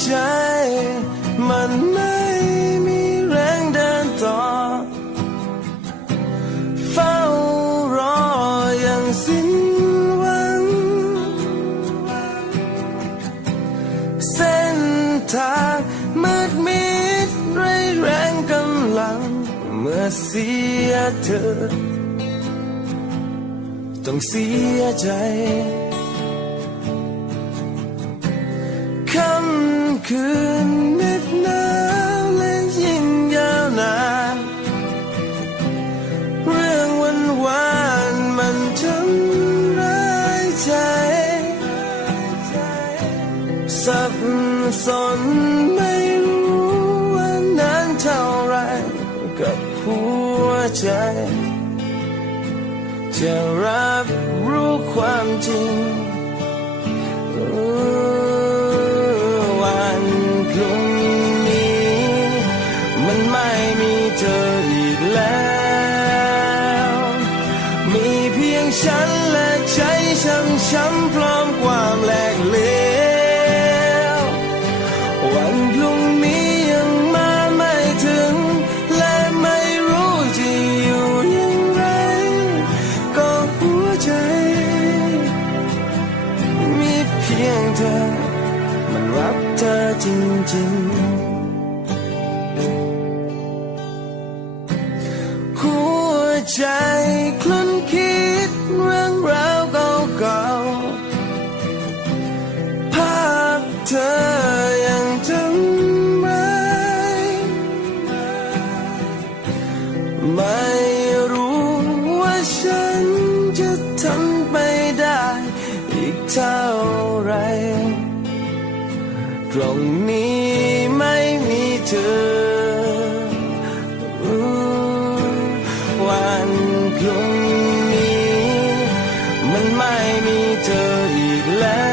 ใจมันไม่มีแรงเดินต่อเฝ้ารออย่างสิ้นหวังเส้นทางมืดมิดไร้แรงกำลังเมื่อเสียเธอต้องเสียใจค่ำคืนเหน็บหนาวและยิ่งยาวนานเรื่องหวานมันทำร้ายใจสับสนไม่รู้ว่านานเท่าไรกับหัวใจจะรับรู้ความจริงวันพรุ่งนี้มันไม่มีเธออีกแล้วมีเพียงฉันและใจช้ำๆพร้อมความแหลกเหลววันพรุ่งนี้ยังมาไม่ถึงและไม่รู้จะอยู่อย่างไรก็หัวใจมีเพียงเธอมันรักเธอจริงๆหัวใจคลุ้นคิดเรื่องราวเก่าๆภาพเธอยังจำไว้ไม่รู้ว่าฉันจะทำไปได้อีกเท่าไรตรงนี้ไม่มีเธอวันพรุ่งนี้มันไม่มีเธออีกแล้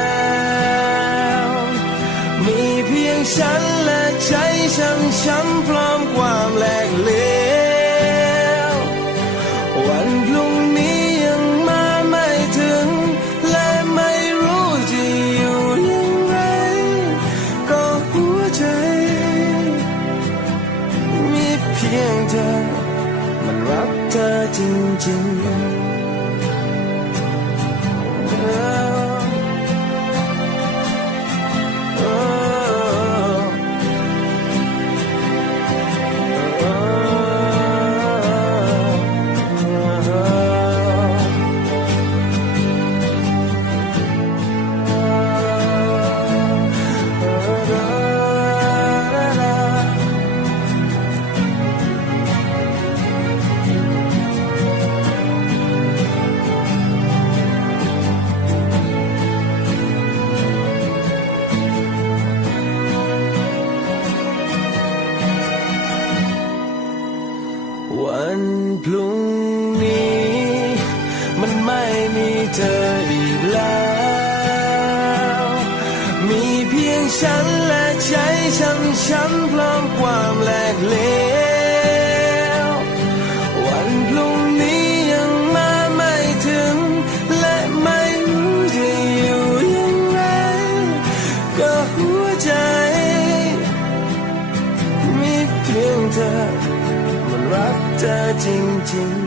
วมีเพียงฉันและใจช้ำๆพร้อมความแหลกเหลววันพรุ่งนี้ยังมาไม่ถึงและไม่รู้จะอยู่อย่างไรก็หัวใจมีเพียงเธอมันรักเธอจริงๆวันพรุ่งนี้มันไม่มีเธออีกแล้วมีเพียงฉันและใจช้ำๆพร้อมความแหลกเหลววันพรุ่งนี้ยังมาไม่ถึงและไม่รู้จะอยู่อย่างไรก็หัวใจมีเพียงเธอมันรักเธอจริงๆ